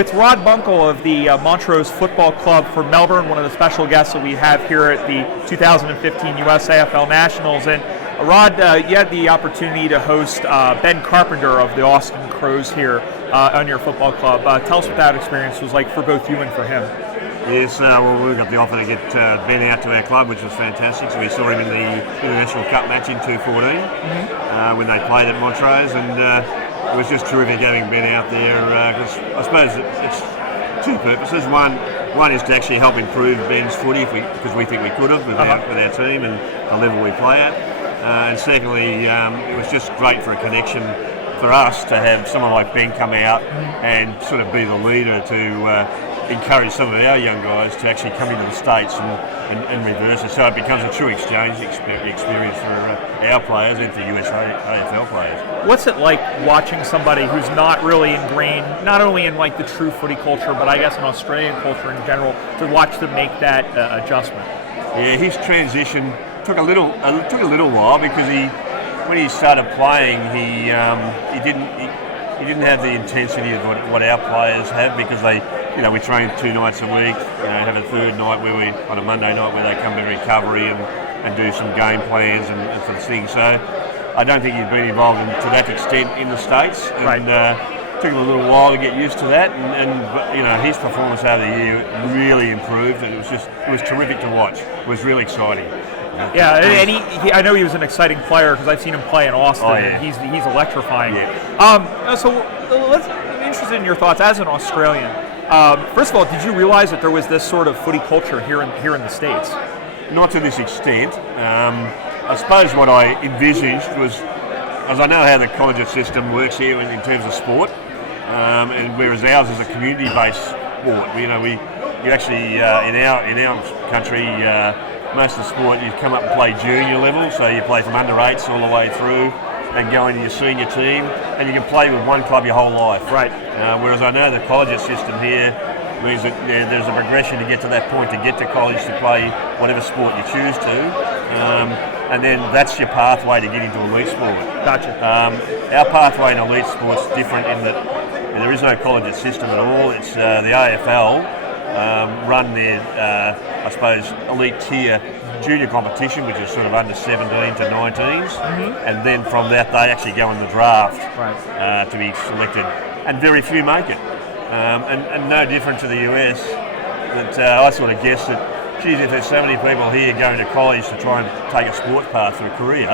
with Rod Buncle of the Montrose Football Club for Melbourne, one of the special guests that we have here at the 2015 USAFL Nationals. And Rod, you had the opportunity to host Ben Carpenter of the Austin Crows here on your football club. Tell us what that experience was like for both you and for him. Yes, well, we got the offer to get Ben out to our club, which was fantastic. So we saw him in the International Cup match in 2014 when they played at Montrose, and it was just terrific having Ben out there. Because I suppose it's two purposes. One is to actually help improve Ben's footy because we think we could have with our team and the level we play at. And secondly, it was just great for a connection for us to have someone like Ben come out and sort of be the leader to encourage some of our young guys to actually come into the States and reverse it. So it becomes a true exchange experience for our players and for USAFL players. What's it like watching somebody who's not really ingrained, not only in like the true footy culture, but I guess in Australian culture in general, to watch them make that adjustment? Yeah, his transition took a little while because when he started playing, he didn't have the intensity of what our players have because we train 2 nights a week. Have a third night on a Monday night where they come to recovery and do some game plans and sort of things. So I don't think he's been involved to that extent in the States. And, took him a little while to get used to that, and his performance over the year really improved, and it was terrific to watch. It was really exciting. Yeah, and I know he was an exciting player because I've seen him play in Austin. Oh, yeah. And he's electrifying. Yeah. I'm interested in your thoughts as an Australian. First of all, did you realize that there was this sort of footy culture here in the States? Not to this extent. I suppose what I envisaged was, as I know how the collegiate system works here in terms of sport, and whereas ours is a community-based sport. You actually in our country. Most of the sport, you come up and play junior level, so you play from under 8s all the way through and go into your senior team, and you can play with one club your whole life. Right. Whereas I know the collegiate system here means that there's a progression to get to that point, to get to college to play whatever sport you choose to, and then that's your pathway to get into elite sport. Gotcha. Our pathway in elite sport's different in that there is no collegiate system at all. It's the AFL. Run their, I suppose, elite tier junior competition, which is sort of under 17 to 19s, and then from that they actually go in the draft to be selected, and very few make it. And no different to the US, that I sort of guess that, geez, if there's so many people here going to college to try and take a sports path for a career,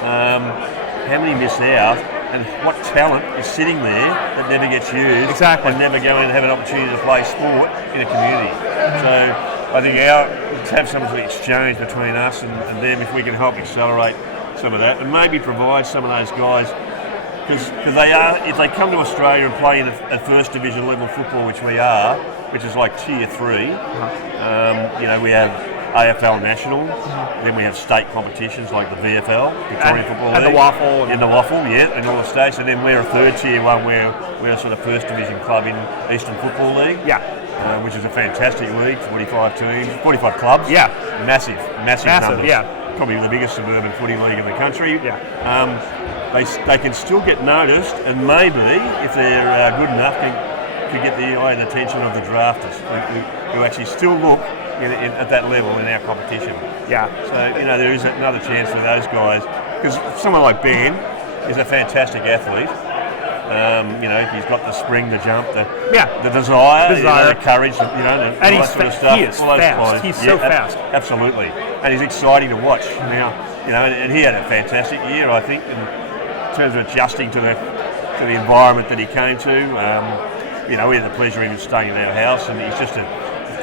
how many miss out? And what talent is sitting there that never gets used and never go in and have an opportunity to play sport in a community. So I think to have some sort of exchange between us and them, if we can help accelerate some of that and maybe provide some of those guys, because if they come to Australia and play in a first division level football, which we are, which is like tier 3, we have AFL Nationals, then we have state competitions like the VFL, Victorian Football League. And the Waffle. And the Waffle, in all the states. And then we're a third tier one where we're a sort of first division club in Eastern Football League. Which is a fantastic league, 45 teams, 45 clubs. Massive numbers. Probably the biggest suburban footy league in the country. They can still get noticed, and maybe, if they're good enough, can get the eye and attention of the drafters who actually still look at that level in our competition. So, there is another chance for those guys, because someone like Ben is a fantastic athlete. He's got the spring, the jump, the desire, the courage, and all that sort of stuff. He is fast. He's so fast. Absolutely. And he's exciting to watch now. And he had a fantastic year, I think, in terms of adjusting to the environment that he came to. We had the pleasure of him staying in our house, and he's just a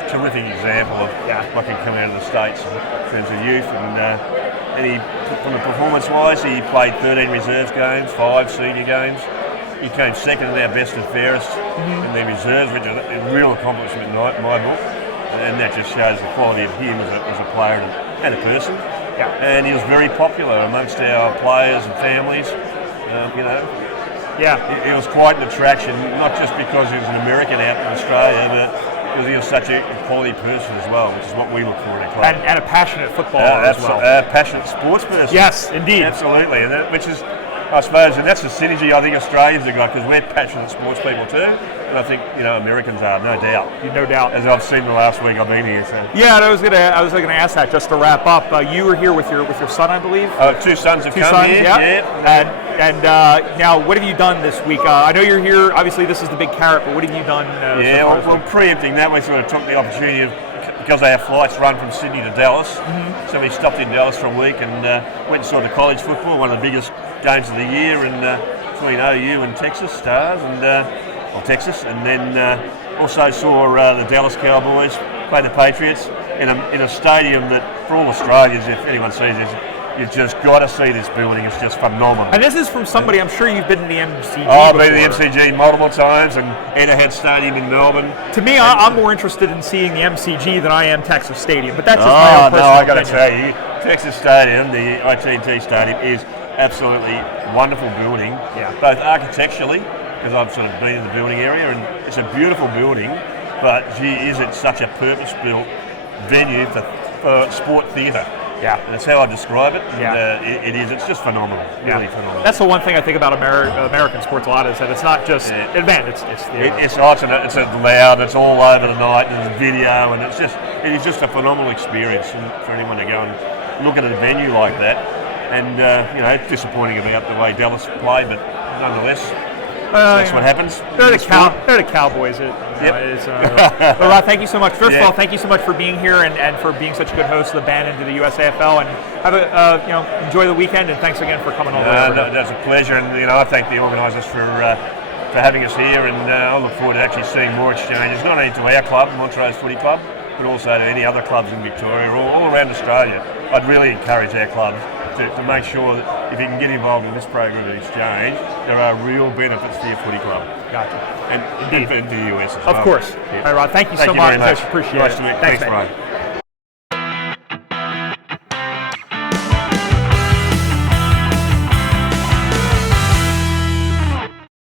terrific example of what can come out of the States in terms of youth. And he, from the performance-wise, he played 13 reserves games, 5 senior games. He came second in our best and fairest in their reserves, which is a real accomplishment in my book. And that just shows the quality of him as a player and a person. And he was very popular amongst our players and families. He was quite an attraction, not just because he was an American out in Australia, but because he was such a quality person as well, which is what we look for in a club. And a passionate footballer as well. A passionate sports person. Yes, indeed. Absolutely, and which is I suppose, and that's the synergy I think Australians have got, because we're passionate sports people too, and I think Americans are, no doubt. No doubt. As I've seen the last week I've been here. So. Yeah, and I was gonna ask that just to wrap up. You were here with your son, I believe. 2 sons have Two come sons, here. yeah. And now, what have you done this week? I know you're here. Obviously, this is the big carrot, but what have you done? Well, preempting that, we sort of took the opportunity of, because our flights run from Sydney to Dallas, so we stopped in Dallas for a week and went and saw the college football, one of the biggest games of the year, and between OU and Texas Stars, and Texas, and then also saw the Dallas Cowboys play the Patriots in a stadium that, for all Australians, if anyone sees this, you've just got to see this building. It's just phenomenal. And this is from somebody, I'm sure you've been in the MCG I've before. been in the MCG multiple times, and Etihad Stadium in Melbourne. To me, I'm more interested in seeing the MCG than I am Texas Stadium, but that's just my own personal I got to opinion. tell you, Texas Stadium, the ITT Stadium, is absolutely wonderful building, both architecturally, because I've sort of been in the building area, and it's a beautiful building, but gee, is it such a purpose-built venue for sport theatre. Yeah, and that's how I describe it. Yeah, it is. It's just phenomenal. Really phenomenal. That's the one thing I think about American sports a lot, is that it's not just event. It's loud. It's all over the night. There's video, and it is just a phenomenal experience for anyone to go and look at a venue like that. And it's disappointing about the way Dallas play, but nonetheless, that's what happens. They're the Cowboys. Rod, thank you so much. First of all, thank you so much for being here and for being such a good host of the band into the USAFL. And have enjoy the weekend. And thanks again for coming on. That's a pleasure. And I thank the organisers for having us here. And I look forward to actually seeing more exchanges, not only to our club, Montrose Footy Club, but also to any other clubs in Victoria or all around Australia. I'd really encourage our clubs to make sure that if you can get involved in this program of exchange, there are real benefits for your footy club. Gotcha. And for the US as well. Of course. All right, Rod, thank you so much. Very much. I appreciate nice it. To meet you. Thanks, Ryan.